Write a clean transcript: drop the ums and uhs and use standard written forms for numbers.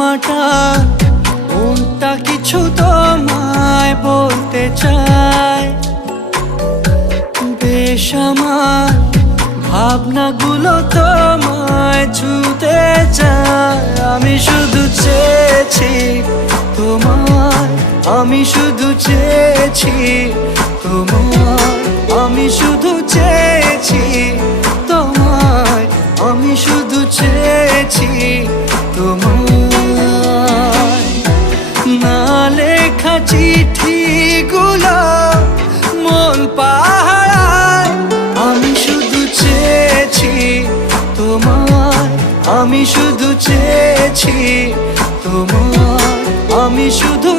মাটা মনটা কিছু তোমায় বলতে চায়। বেশ আমার ভাবনাগুলো তোমায় ছুতে চায়। আমি শুধু চেয়েছি তোমায়, আমি শুধু চেয়েছি তোমায়, আমি শুধু চেয়েছি তোমায়, আমি শুধু চেয়েছি তোমায়। না লেখা চিঠিগুলো মন পাহারায়। আমি শুধু চেয়েছি তোমায়, আমি শুধু চেয়েছি তোমায়, আমি শুধু